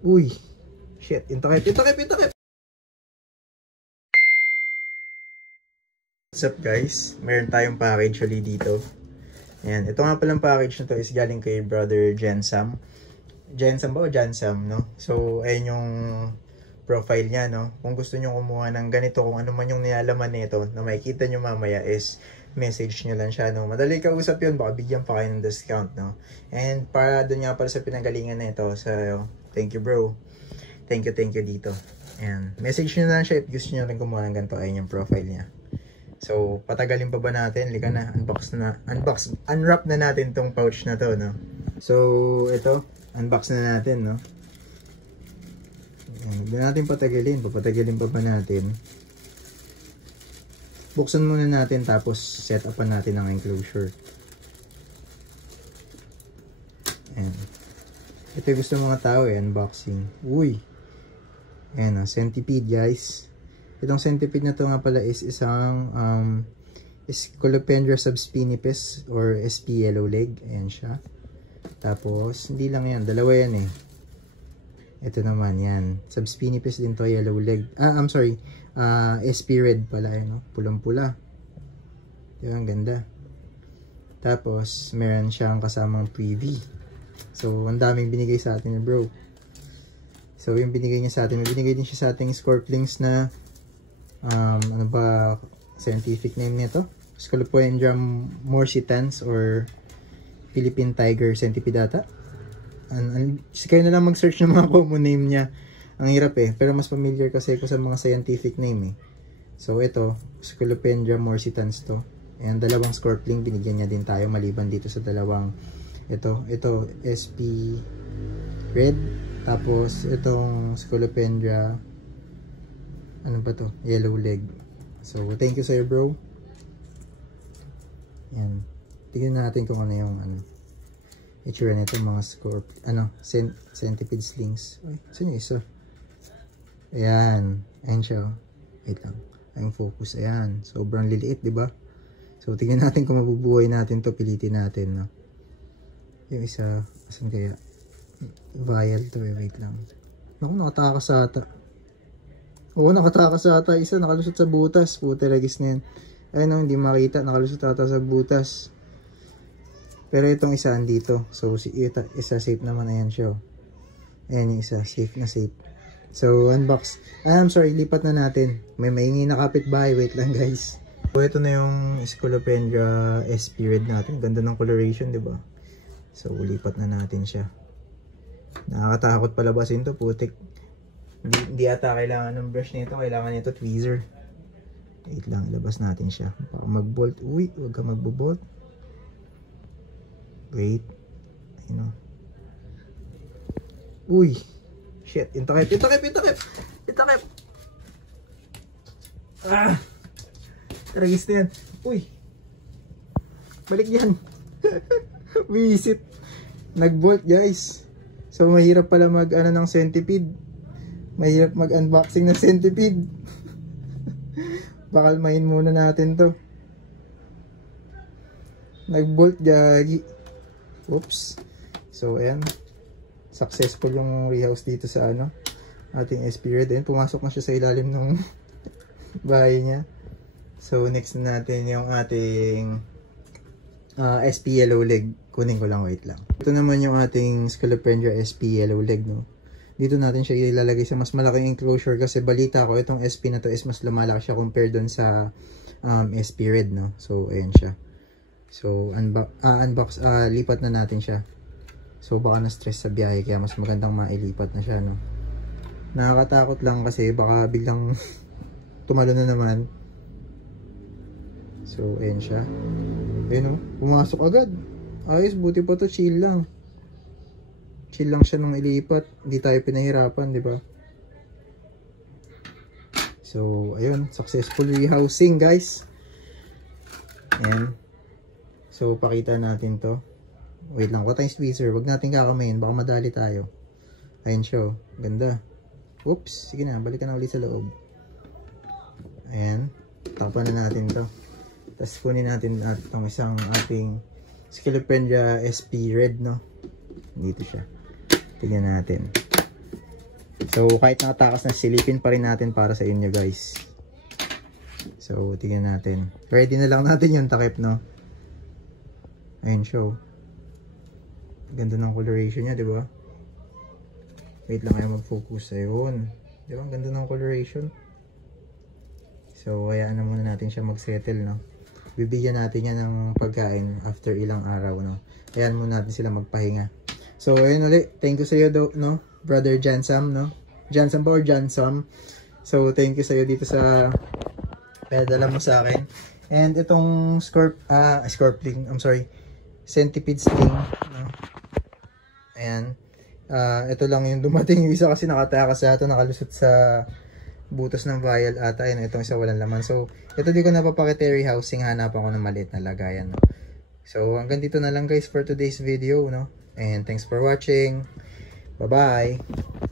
Uy, shit, intakip. What's up guys? Meron tayong package ulit dito. Ayan, ito nga palang package na to is galing kay brother Jensam. Jensam ba o Jansam, no? So, ayun yung profile niya, no? Kung gusto nyo kumuha ng ganito, kung ano man yung nilalaman nito, na makikita nyo mamaya is message nyo lang siya, no? Madali kausap yun, baka bigyan pa kayo ng discount, no? And para doon nga pala sa pinanggalingan na ito, so, thank you bro. Thank you dito. Ayan, message nyo lang siya if gusto nyo rin kumuha ng ganito, ayun yung profile niya. So, patagalin pa ba natin? Lika na, unwrap na natin tong pouch na to, no? So, ito, unbox na natin, no? Hindi natin patagalin. Papatagalin pa ba natin? Buksan muna natin tapos set upan natin ang enclosure. Ayan. Ito yung gusto mga tao eh, unboxing. Uy! Ayan, centipede guys. Itong centipede na to nga pala is isang Scolopendra subspinipes or SP yellow leg. Ayan siya. Tapos, hindi lang yan. Dalawa yan eh. Ito naman yan. Subspinipes din to, yellow leg. I'm sorry. SP red pala. No? Pulang-pula. Diba, ang ganda. Tapos, meron siyang kasamang preview. So, ang daming binigay sa atin bro. So, yung binigay niya sa atin. May binigay din siya sa ating Scorplings na ano ba scientific name nito? Scolopendra morsitans or Philippine tiger centipede data. Kayo na lang mag-search ng mga common name niya. Ang hirap eh, pero mas familiar kasi ako sa mga scientific name eh. So ito, Scolopendra morsitans to. Ayan, dalawang scorpling binigyan niya din tayo maliban dito sa dalawang ito SP red, tapos itong Scolopendra ano ba to? Yellow leg. So, thank you sir bro. Yan. Tignan natin kung ano yung itsura nito mga centipede slings. Ay, saan yung isa? Ayan. Ayan siya. Wait lang. Ayong focus. Ayan. Sobrang liliit, di ba? So, tignan natin kung mabubuhay natin to. Pilitin natin, no? Yung isa, saan kaya? Vial to. Wait lang. Naku, nakatakas sa ata. Oo, nakatakas ata. Isa nakalusot sa butas. Puta ragis na yan. Ayun o, hindi makita. Nakalusot ata sa butas. Pero itong isa andito. So, isa safe naman. Ayan siya. Ayan yung isa. Safe na safe. So, unbox. I'm sorry, lipat na natin. May maingay na kapitbahay. Wait lang guys. So, ito na yung Scolopendra SP red natin. Ganda ng coloration, diba? So, lipat na natin siya. Nakakatakot palabasin to. Putik. Hindi ata kailangan ng brush nito. Kailangan nito tweezer. Wait lang, ilabas natin siya. Baka mag-bolt. Uy, huwag ka magbo-bolt. Wait. Ayun o. Uy. Shit, intakip. Ah. Taragis na yan. Uy. Balik yan. Visit. Nag-bolt guys. So mahirap pala ng centipede. Mahirap mag-unboxing ng centipede. Pakalmahin muna natin to. Nag-bolt gagi. Oops. So ayan. Successful yung rehouse dito sa ating SP red. Ayan, pumasok na siya sa ilalim ng bahay niya. So next na natin yung ating SP yellow leg. Kunin ko lang, wait lang. Ito naman yung ating Scolopendra SP yellow leg, no. Dito natin siya ilalagay sa mas malaking enclosure kasi balita ko itong SP na to is mas lumalaki siya compare doon sa SP red, no. So ayan siya. So lipat na natin siya. So baka na-stress sa biyahe kaya mas magandang mailipat na siya, no. Nakakatakot lang kasi baka biglang tumalo na naman. So ayan siya. Ayun, no. Pumasok agad. Ayos, buti pa to, chill lang. Chill lang siya nung ilipat. Hindi tayo pinahirapan, di ba? So, ayun. Successful rehousing, guys. Ayan. So, pakita natin to. Wait lang. Kuha tayong tweezer. Huwag natin kakamayin. Baka madali tayo. Ayan siya. Ganda. Oops. Sige na. Balikan na ulit sa loob. Ayan. Tapan na natin to. Tapos kunin natin itong isang ating Scolopendra SP red, no? Dito siya. Tingnan natin. So, kahit nakatakas na, silipin pa rin natin para sa inyo, guys. So, tingnan natin. Ready na lang natin yung takip, no? Ayun, show. Ganda ng coloration niya, di ba? Wait lang kayo mag-focus. Ayun. Di ba? Ang ganda ng coloration. So, hayaan na muna natin siya mag-settle, no? Bibigyan natin yan ng pagkain after ilang araw, no? Hayaan muna natin sila magpahinga. So, ayun ulit. Thank you sa iyo, no? Brother Jansam, no? Jansam ba or Jansam? So, thank you sa iyo dito sa pedala mo sa akin. And itong scorpion, I'm sorry, centipede sting, no? Ayan. Ito lang yung dumating. Yung isa kasi nakatakas sa ito, nakalusot sa butas ng vial ata. Ayan, itong isa walang laman. So, ito di ko napapakiterry housing. Hanapan ko ng maliit na lagayan, no? So, hanggang dito na lang guys for today's video, no? And thanks for watching. Bye-bye!